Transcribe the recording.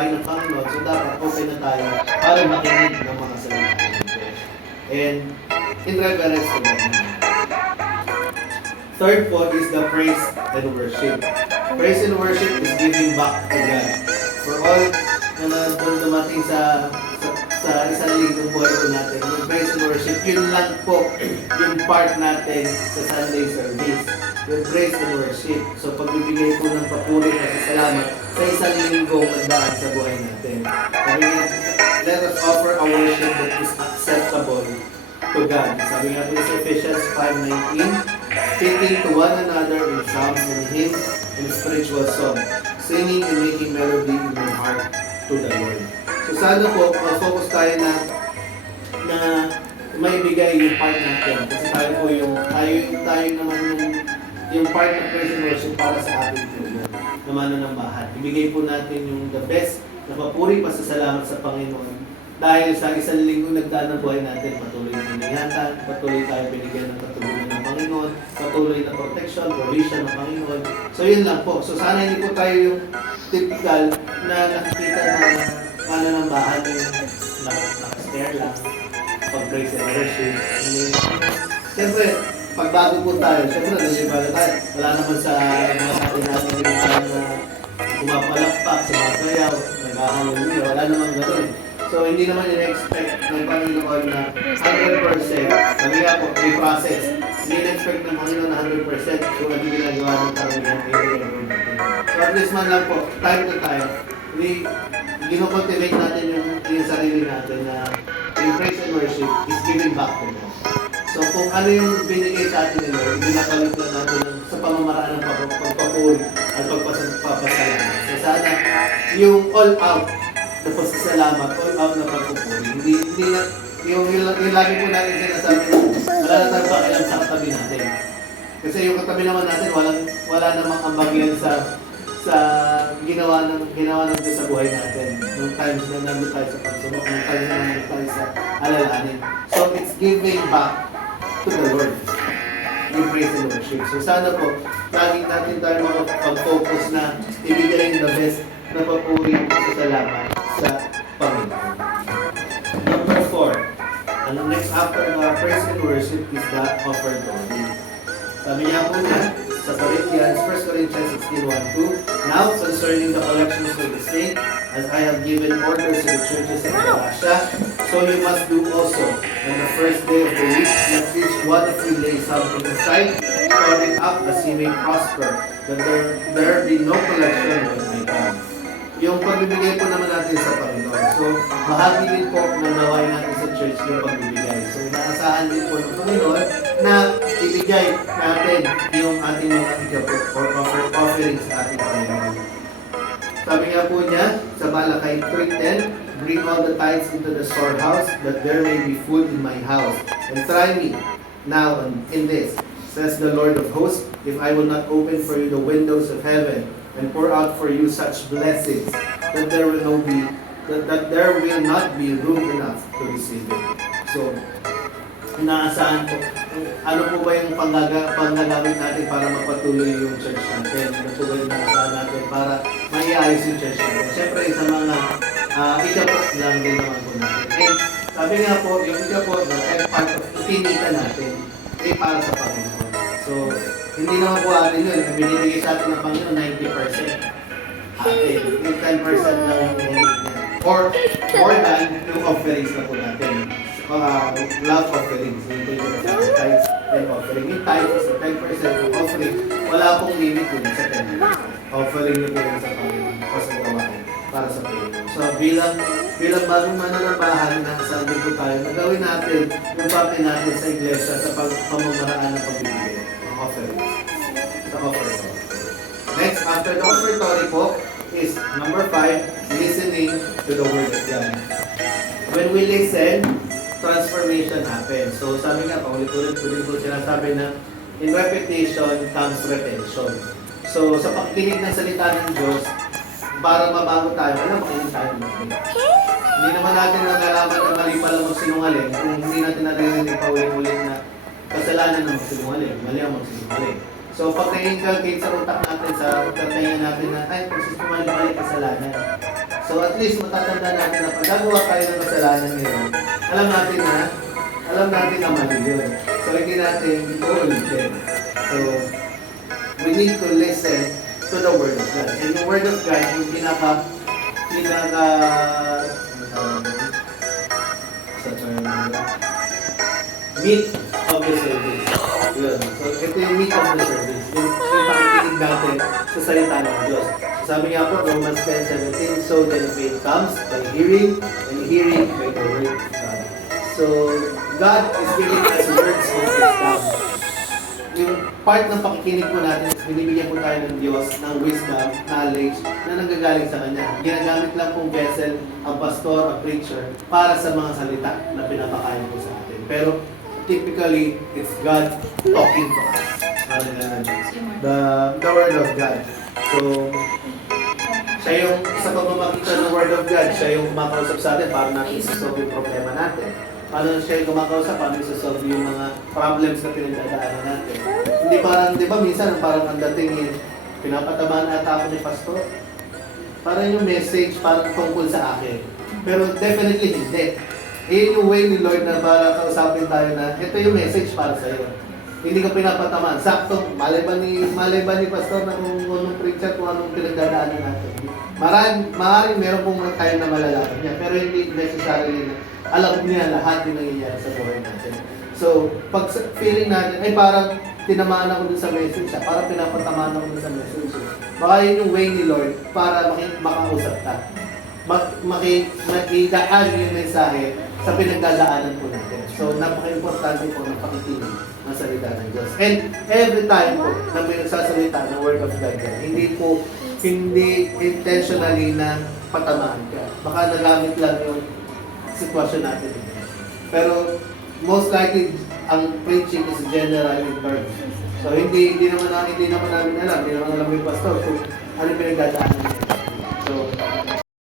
bahay ng Panginoon. So dapat open na tayo para makinig ng mga salita ng Diyos. And in reverence to God. Third po is the praise and worship. Praise and worship is giving back to God. For all na dumating sa isang linggong buhay po natin, yung praise and worship, yun lang po yung part natin sa Sunday service. Yung praise and worship. So pagbibigay po ng papuri at salamat sa isang linggong nagdaan sa buhay natin. Sabi nga, let us offer a worship that is acceptable to God. Sabi nga po sa Ephesians 5:19, speaking to one another in psalms and hymns and spiritual song, singing and making melody in your heart to the Lord. So sana po, focus tayo na maibigay yung part natin. Kasi tayo po tayo naman yung part ng praise and worship para sa ating tulong na mananambahan. Ibigay po natin yung the best na papuri pasasalamat sa Panginoon. Dahil sa isang linggo nagdaan ng buhay natin, patuloy na iningatan, patuloy tayo binigyan ng katulungan ng Panginoon, patuloy na protection, provision ng Panginoon. So yun lang po. So sana hindi po tayo yung typical na nakikita na mananambahan yung naka-stare lang, pag-praise and worship. Siyempre, pagbago po tayo, siyempre nalibalo tayo. Wala naman sa mga natin yung pumapalakpak, sumasayaw, nag-ahalumira, wala naman gano'n. So, hindi naman in-expect ng Panginoon na 100%. Sabi nga po, may process. Hindi in-expect ng Panginoon na 100% kung hindi ginagawa ng karamihan natin. So, at least man lang po, time to time, gino-cultivate natin yung sarili natin na yung praise and worship is giving back to God. So, kung ano yung binigay sa atin nila, ibinapalit lang natin sa pamamaraan ng pagpapuri at pagpapasalamat. So, sana yung all out na pasasalamat, all out na pagpupuri. Hindi na, yung lagi po natin sinasabi na wala na tayo pakialam sa katabi natin. Kasi yung katabi naman natin, wala namang ambagyan sa ginawa ng Diyos sa buhay natin. Nung times na nandun tayo sa pagsubok, nung times na nandun tayo sa alalahanin. So, it's giving back to the Lord. Yung praise and worship. So, sana po, lagi natin tayo makapag-focus na ibigay the best na papuri sa salamat sa Panginoon. Number 4. And the next after praise and worship is the offertory. Sabi niya po niya sa Corinthians, 1 Corinthians 16:1-2, now concerning the collections for the saint, as I have given orders to the churches of Galatia, so you must do also. On the first day of the week, let each one of you lay something aside, storing up as he may prosper, that there be no collection when I come. Yung pagbibigay po naman natin sa Panginoon. So, bahagi din po na naway natin sa church yung pagbibigay. So, inaasahan din po ng Panginoon na ibigay natin yung ating mga ikapot or offerings sa ating Panginoon. Sabi nga po niya sa Malakay 3:10, bring all the tithes into the storehouse, that there may be food in my house. And try me now in this, says the Lord of hosts, if I will not open for you the windows of heaven, and pour out for you such blessings that there will not be room enough to receive it. So, inaasahan po, ano po ba yung panggagamit natin para mapatuloy yung church natin? Ano po ba yung inaasahan natin para maiayos yung church natin? Siyempre, sa mga ikapot lang din naman po natin. And sabi nga po, yung ikapot na part of itinita natin ay para sa Panginoon. So, hindi naman po atin yun. Binibigay sa atin ng Panginoon 90%. Atin. Yung 10% lang yung or more than yung offerings na po natin. Love offerings. Yung tithes and offering. Yung tithes is 10% ng offering. Wala pong limit yun sa 10%. Offering nyo po yun sa Panginoon o sa gawain para sa Panginoon. So bilang bagong mananabahan na sabi po tayo, nagawin natin yung parte natin sa iglesia sa pamamaraan ng pagbibigay ng offerings. Sa offering. Next, after the offertory po, is number 5, listening to the Word of God. When we listen, transformation happens. So sabi nga, paulit-ulit po sinasabi na in repetition comes retention. So sa pakikinig ng salita ng Diyos, para mabago tayo, makinig tayo makinig. Hindi naman natin nalalaman na mali pala magsinungaling kung hindi natin narinig paulit-ulit na kasalanan ng magsinungaling, mali ang magsinungaling. So, pag na-inculcate sa utak natin, sa utak natin na, ay, mali kasalanan. So at least matatanda natin na pag gagawa tayo ng kasalanan ngayon, alam natin na mali yun. So hindi natin ito ulitin. So we need to listen to the Word of God. And the Word of God, yung pinaka meat of the service. Yun. So, ito yung meat of the service. Yung pakikinig natin sa salita ng Diyos. Sabi nga po, Romans 10:17, so then faith comes by hearing, and hearing by the word of God. So, God is giving us words of wisdom. Yung part ng pakikinig po natin, binibigyan po tayo ng Diyos ng wisdom, knowledge, na nanggagaling sa Kanya. Ginagamit lang pong vessel, ang pastor, ang preacher, para sa mga salita na pinapakain po sa atin. Pero, typically, it's God talking to us. The Word of God. So, siya yung sa pagmamagitan ng Word of God, siya yung kumakausap sa atin para natin isasolve yung problema natin. Paano siya yung kumakausap, paano isasolve yung mga problems na pinagdadaanan natin. Hindi parang, di ba, minsan parang ang dating yun, pinapatamaan ata ako ni Pastor. Parang yung message, parang tungkol sa akin. Pero definitely hindi. Yung way ni Lord na para kausapin tayo na ito yung message para sa iyo. Hindi ka pinapatamaan. Sakto, malay ba ni Pastor na kung anong preacher, kung anong pinagdadaanan natin. Maaaring meron pong tayo na malalaman niya, pero hindi necessarily na alam niya lahat yung nangyayari sa buhay natin. So, pag feeling natin, ay parang tinamaan ako dun sa message, parang pinapatamaan ako dun sa message. Baka yun yung way ni Lord para makausap ta. Makidaan yung mensahe sa pinagdadaanan po natin. So, napaka-importante po ng pakikinig ng salita ng Diyos. And every time po na may nagsasalita ng Word of God, hindi intentionally na patamaan ka. Baka nagamit lang yung sitwasyon natin. Pero most likely, ang preaching is general in terms. So, hindi naman namin alam, hindi naman alam yung pastor kung ano pinagdadaanan niya.